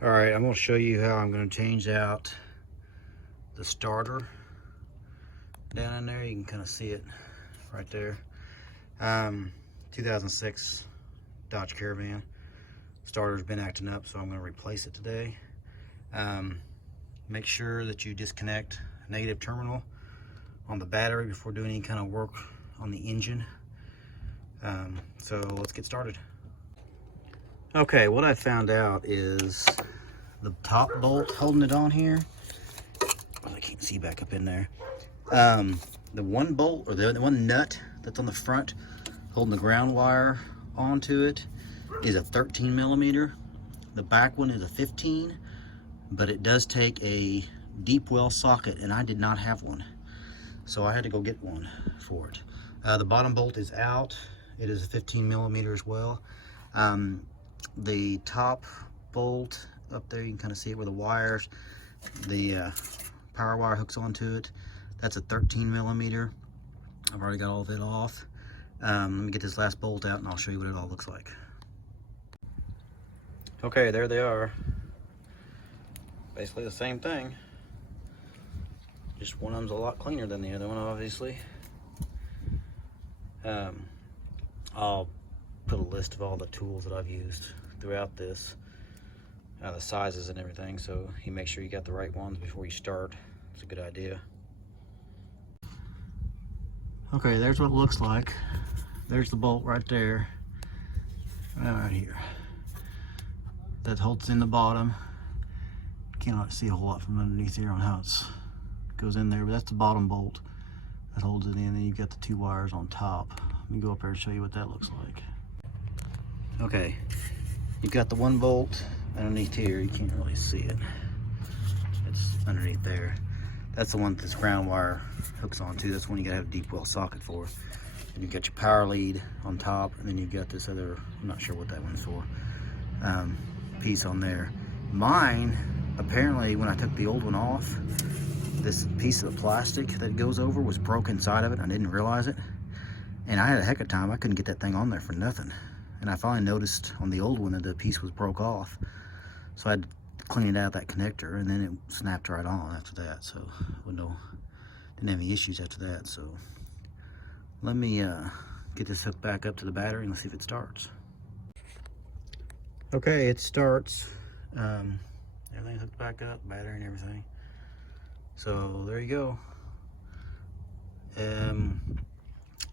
All right, I'm going to show you how I'm going to change out the starter down in there. You can kind of see it right there. 2006 Dodge Caravan. Starter's been acting up, so I'm going to replace it today. Make sure that you disconnect a negative terminal on the battery before doing any kind of work on the engine. So let's get started. Okay, what I found out is the top bolt holding it on here. I can't see back up in there. The one bolt, or the one nut that's on the front holding the ground wire onto it, is a 13 millimeter. The back one is a 15, but it does take a deep well socket, and I did not have one, so I had to go get one for it. The bottom bolt is out. It is a 15 millimeter as well. The top bolt up there, you can kind of see it where the wires, the power wire hooks onto it. That's a 13 millimeter. I've already got all of it off. Let me get this last bolt out and I'll show you what it all looks like. Okay, there they are. Basically the same thing. Just one of them's a lot cleaner than the other one, obviously. I'll put a list of all the tools that I've used throughout this, the sizes and everything, so you make sure you got the right ones before you start. It's a good idea. Okay, there's what it looks like. There's the bolt right there, right here. That holds in the bottom. Cannot see a whole lot from underneath here on how it goes in there, but that's the bottom bolt that holds it in, and you've got the two wires on top. Let me go up there and show you what that looks like. Okay, you've got the one bolt underneath here. You can't really see it. It's underneath there. That's the one that this ground wire hooks onto. That's the one you gotta have a deep well socket for. And you've got your power lead on top, and then you've got this other, I'm not sure what that one's for, piece on there. Mine, apparently when I took the old one off, this piece of the plastic that goes over was broke inside of it. I didn't realize it. And I had a heck of a time. I couldn't get that thing on there for nothing. And I finally noticed on the old one that the piece was broke off. So I had to clean it out of that connector, and then it snapped right on after that. So didn't have any issues after that. So let me get this hooked back up to the battery and let's see if it starts. Okay, it starts. Everything's hooked back up, battery and everything. So there you go.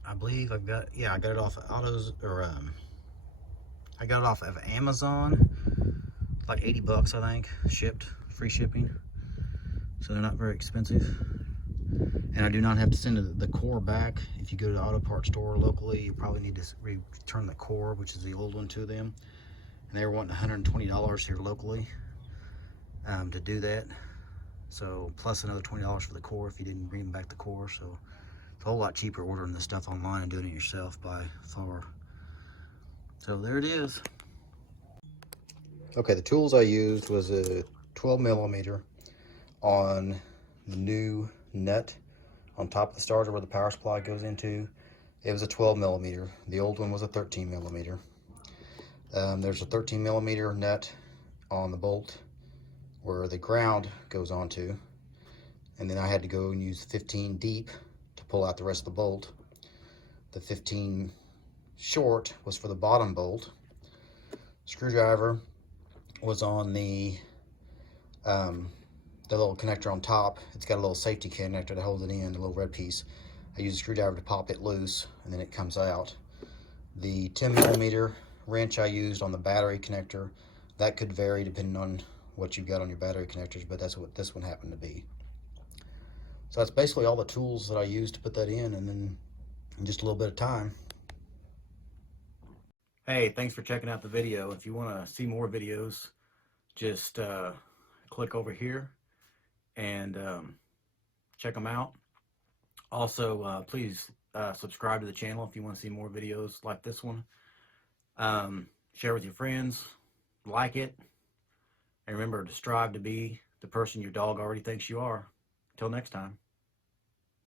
I believe I got it off of I got it off of Amazon, like 80 bucks, I think, shipped, free shipping. So they're not very expensive. And I do not have to send the core back. If you go to the auto parts store locally, you probably need to return the core, which is the old one, to them. And they were wanting $120 here locally to do that. So plus another $20 for the core if you didn't bring back the core. So it's a whole lot cheaper ordering this stuff online and doing it yourself by far. So there it is. Okay, the tools I used was a 12 millimeter on the new nut on top of the starter where the power supply goes into. It was a 12 millimeter. The old one was a 13 millimeter. There's a 13 millimeter nut on the bolt where the ground goes onto, and then I had to go and use 15 deep to pull out the rest of the bolt. The 15 short was for the bottom bolt. Screwdriver was on the little connector on top. It's got a little safety connector to hold it in, a little red piece. I use a screwdriver to pop it loose, and then it comes out. The 10 millimeter wrench I used on the battery connector, that could vary depending on what you've got on your battery connectors, but that's what this one happened to be. So that's basically all the tools that I used to put that in, and then in just a little bit of time. Hey, thanks for checking out the video. If you want to see more videos, just click over here and check them out. Also, please subscribe to the channel if you want to see more videos like this one. Share with your friends, like it, and remember to strive to be the person your dog already thinks you are. Until next time.